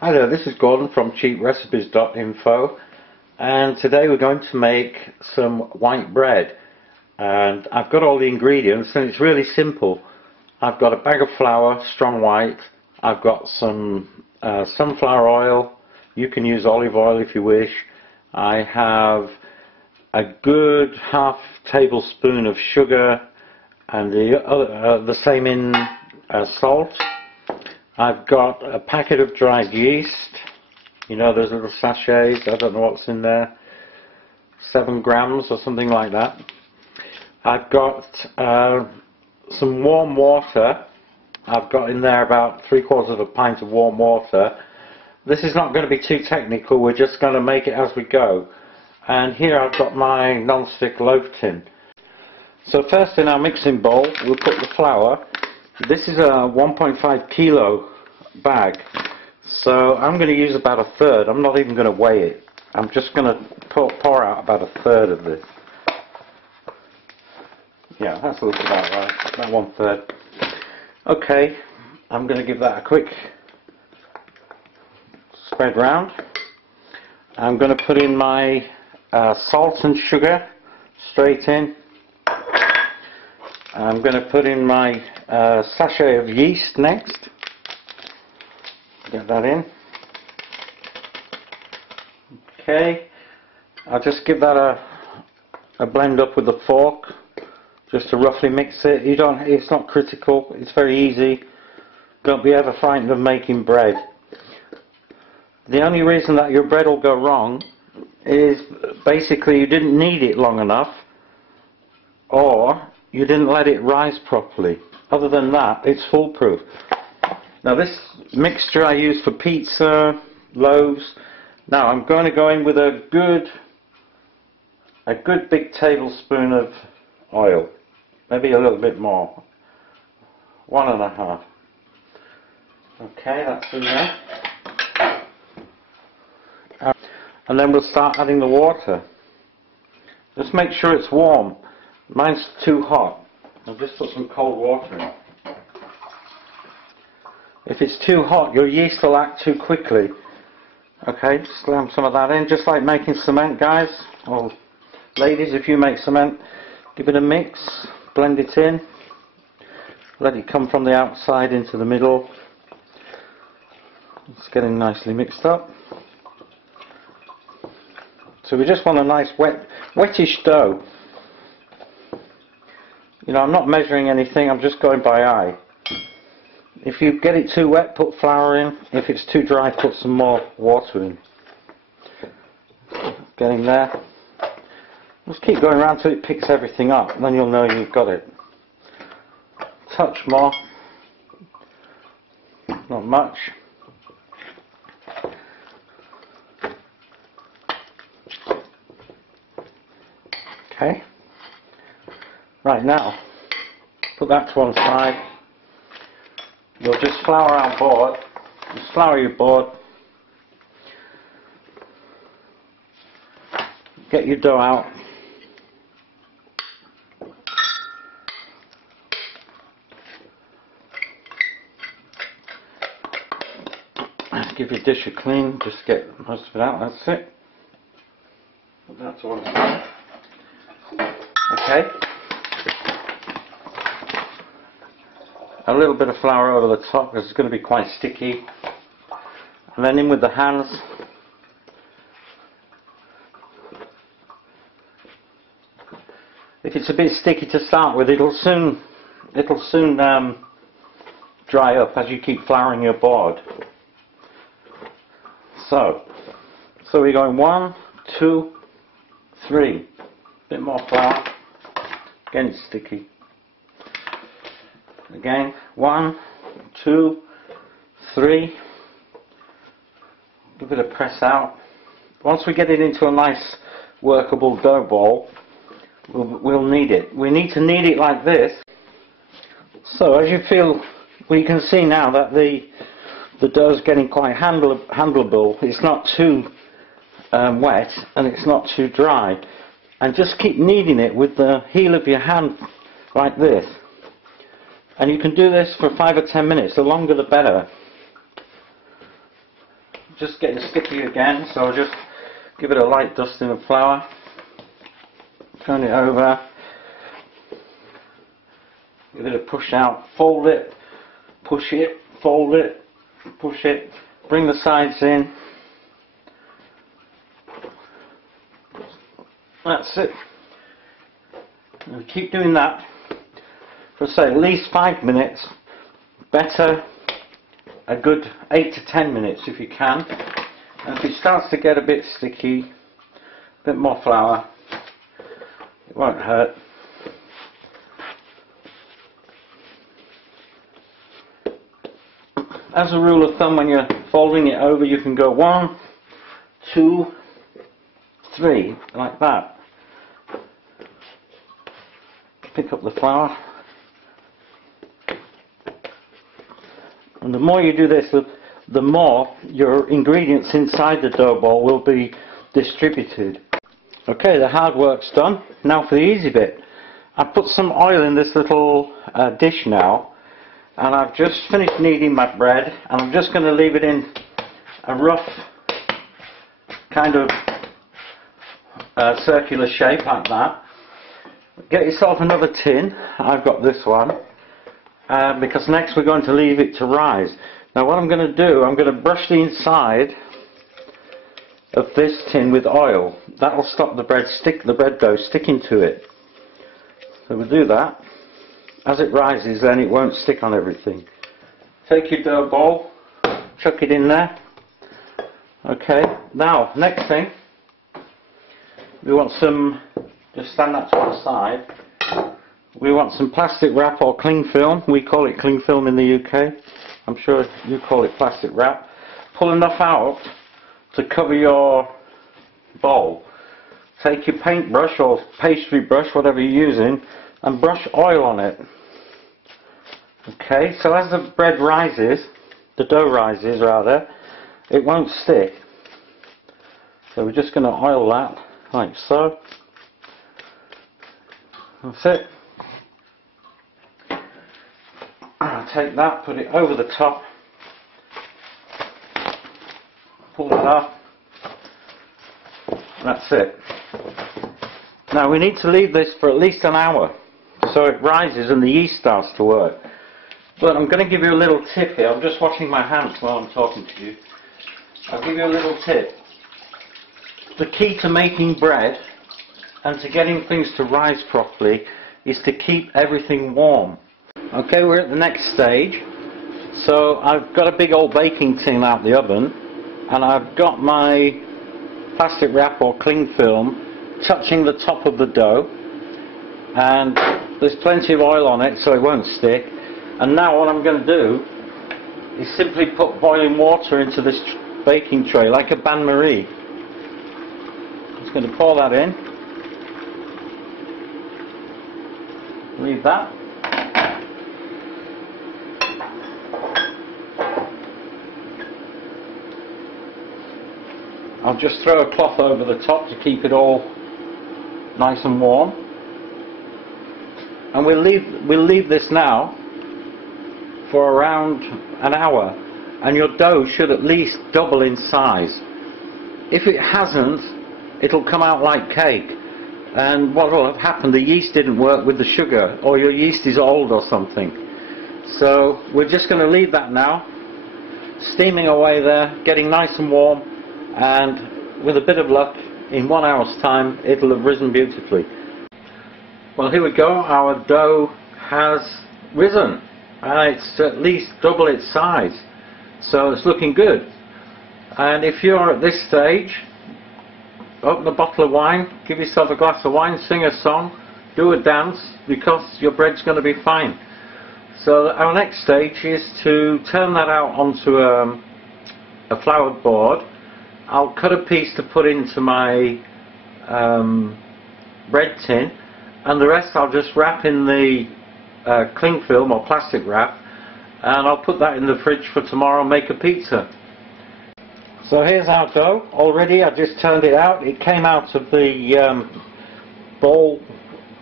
Hi there, this is Gordon from cheaprecipes.info, and today we're going to make some white bread. And I've got all the ingredients and it's really simple. I've got a bag of flour, strong white, I've got some sunflower oil, you can use olive oil if you wish. I have a good half tablespoon of sugar and the same in salt. I've got a packet of dried yeast, you know those little sachets, I don't know what's in there, 7 grams or something like that. I've got some warm water. I've got in there about 3/4 of a pint of warm water. This is not going to be too technical, we're just going to make it as we go. And here I've got my non-stick loaf tin. So first in our mixing bowl we'll put the flour. This is a 1.5 kilo bag, so I'm going to use about a third. I'm not even going to weigh it. I'm just going to pour out about a third of this. Yeah, that's looks about right, about 1/3. Okay, I'm going to give that a quick spread round. I'm going to put in my salt and sugar straight in. I'm going to put in my sachet of yeast next. Get that in. Okay, I'll just give that a blend up with a fork, just to roughly mix it. It's not critical. It's very easy. Don't be ever frightened of making bread. The only reason that your bread will go wrong is basically you didn't knead it long enough, or you didn't let it rise properly. Other than that, it's foolproof. Now this mixture I use for pizza, loaves. Now I'm going to go in with a good big tablespoon of oil. Maybe a little bit more. 1.5. Okay, that's in there. And then we'll start adding the water. Just make sure it's warm. Mine's too hot. I'll just put some cold water in. If it's too hot, your yeast will act too quickly. Okay, slam some of that in, just like making cement, guys. Or ladies, if you make cement, give it a mix, blend it in, let it come from the outside into the middle. It's getting nicely mixed up. So we just want a nice wettish dough. You know, I'm not measuring anything, I'm just going by eye. If you get it too wet, put flour in. If it's too dry, put some more water in. Getting there. Just keep going around till it picks everything up, and then you'll know you've got it. Touch more. Not much. Okay. Right, now, put that to one side. You'll just flour our board. Just flour your board. Get your dough out. Give your dish a clean. Just get most of it out. That's it. Put that to one side. Okay. A little bit of flour over the top because it's going to be quite sticky, and then in with the hands. If it's a bit sticky to start with, it'll soon dry up as you keep flouring your board. So we're going 1, 2, 3. Bit more flour. Again, it's sticky. Again, 1, 2, 3. Give it a press out. Once we get it into a nice workable dough ball, we'll knead it. We need to knead it like this. So as you feel, well, you can see now that the dough's getting quite handleable. It's not too wet and it's not too dry. And just keep kneading it with the heel of your hand like this. And you can do this for 5 or 10 minutes. The longer the better. just getting sticky again, so I'll just give it a light dusting of flour, turn it over, give it a push out, fold it, push it, fold it, push it, bring the sides in. That's it. And keep doing that for say at least 5 minutes, better a good 8 to 10 minutes if you can. And if it starts to get a bit sticky, a bit more flour, it won't hurt. As a rule of thumb, when you're folding it over, you can go 1, 2, 3, like that. Pick up the flour. And the more you do this, the more your ingredients inside the dough ball will be distributed. Okay, the hard work's done. Now for the easy bit. I've put some oil in this little dish now, and I've just finished kneading my bread, and I'm just going to leave it in a rough kind of circular shape like that. Get yourself another tin. I've got this one. Because next we're going to leave it to rise. Now what I'm going to do, I'm going to brush the inside of this tin with oil. That will stop the bread dough sticking to it. So we'll do that. As it rises, then it won't stick on everything. Take your dough ball, chuck it in there. Okay, now next thing, we want some, just stand that to one side. We want some plastic wrap or cling film. We call it cling film in the UK. I'm sure you call it plastic wrap. Pull enough out to cover your bowl. Take your paintbrush or pastry brush, whatever you're using, and brush oil on it. Okay, so as the bread rises, the dough rises rather, it won't stick. So we're just going to oil that like so. That's it. I'll take that, put it over the top, pull it off. That's it. Now we need to leave this for at least an hour so it rises and the yeast starts to work. But I'm going to give you a little tip here. I'm just washing my hands while I'm talking to you. I'll give you a little tip. The key to making bread and to getting things to rise properly is to keep everything warm. Okay, we're at the next stage. So I've got a big old baking tin out the oven, and I've got my plastic wrap or cling film touching the top of the dough, and there's plenty of oil on it so it won't stick. And now what I'm going to do is simply put boiling water into this baking tray like a bain-marie. Just going to pour that in, leave that. I'll just throw a cloth over the top to keep it all nice and warm. And we'll leave this now for around an hour, and your dough should at least double in size. If it hasn't, it'll come out like cake, and what will have happened, the yeast didn't work with the sugar, or your yeast is old or something. So we're just going to leave that now, steaming away there, getting nice and warm, and with a bit of luck, in 1 hour's time it'll have risen beautifully. Well, here we go. Our dough has risen, and it's at least double its size, so it's looking good. And if you're at this stage, open a bottle of wine, give yourself a glass of wine, sing a song, do a dance, because your bread's going to be fine. So our next stage is to turn that out onto a floured board. I'll cut a piece to put into my bread tin, and the rest I'll just wrap in the cling film or plastic wrap, and I'll put that in the fridge for tomorrow and make a pizza. So here's our dough already. I just turned it out. It came out of the bowl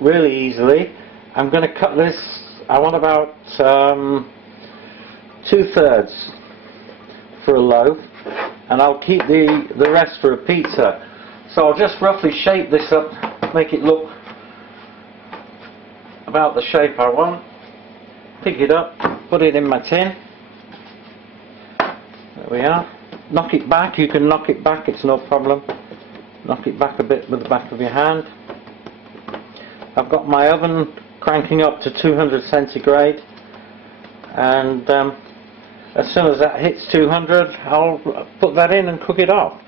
really easily. I'm going to cut this, I want about 2/3 for a loaf. and I'll keep the rest for a pizza. So I'll just roughly shape this up, make it look about the shape I want. Pick it up, put it in my tin. There we are. Knock it back, you can knock it back, it's no problem. Knock it back a bit with the back of your hand. I've got my oven cranking up to 200 centigrade, and as soon as that hits 200 I'll put that in and cook it off.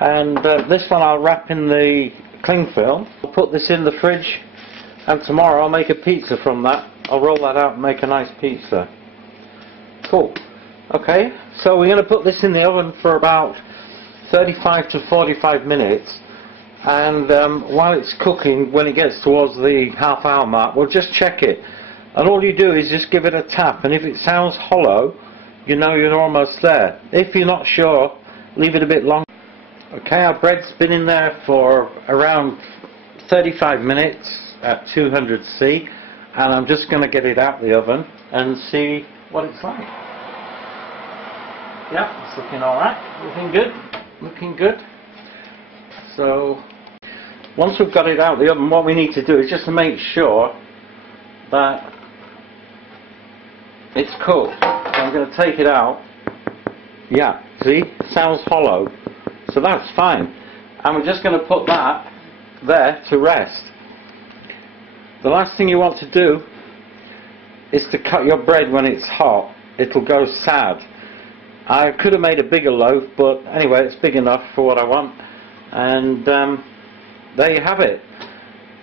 And this one I'll wrap in the cling film. I'll put this in the fridge, and tomorrow I'll make a pizza from that. I'll roll that out and make a nice pizza. Cool. Okay, so we're going to put this in the oven for about 35 to 45 minutes, and while it's cooking, when it gets towards the half-hour mark, we'll just check it, and all you do is just give it a tap, and if it sounds hollow, you know you're almost there. If you're not sure, leave it a bit longer. Okay, our bread's been in there for around 35 minutes at 200°C, and I'm just going to get it out the oven and see what it's like. Yeah, it's looking alright, looking good, looking good. So once we've got it out the oven, what we need to do is just to make sure that it's cooked. So I'm going to take it out. Yeah, see, sounds hollow, so that's fine. And we're just going to put that there to rest. The last thing you want to do is to cut your bread when it's hot. It'll go sad. I could have made a bigger loaf, but anyway, it's big enough for what I want. And there you have it.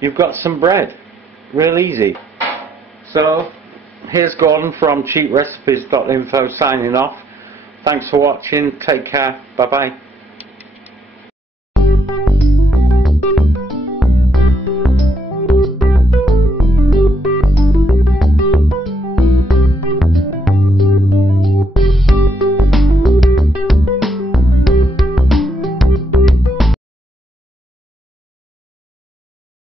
You've got some bread. Real easy. So here's Gordon from cheaprecipes.info signing off. Thanks for watching. Take care. Bye bye.